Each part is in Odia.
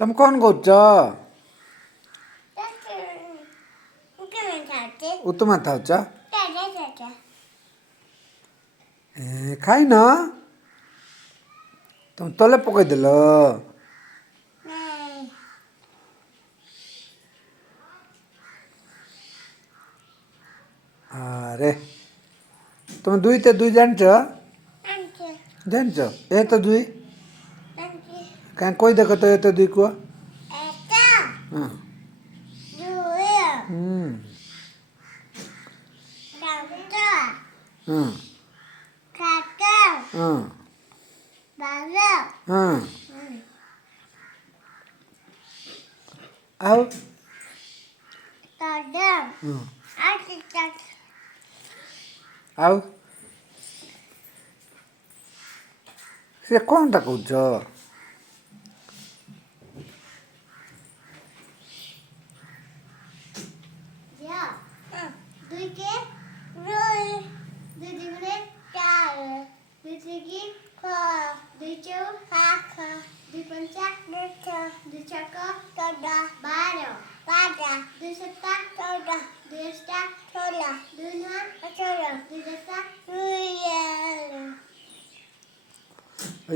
ତମେ କ'ଣ କରୁଛ? ଉପମା ଖାଉଛ? ଖାଇନ? ତମେ ତଳେ ପକେଇଦେଲ? ଆରେ ତମେ ଦୁଇଟା ଦୁଇ ଜାଣିଛ? ଜାଣିଛ ଏ ତ ଦୁଇ କାହିଁ କହି ଦେଖ ତ ଏ ତ ଦୁଇ କୁହ। ହଁ ହଁ ହଁ ହଁ ଆଉ ଆଉ ସେ କ'ଣଟା କହୁଛ?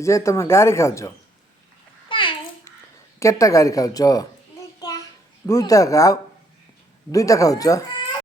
ଯେ ତମେ ଗାଡ଼ି ଖାଉଛ? କେତେଟା ଗାଡ଼ି ଖାଉଛ? ଦୁଇଟା ଖାଉଛ?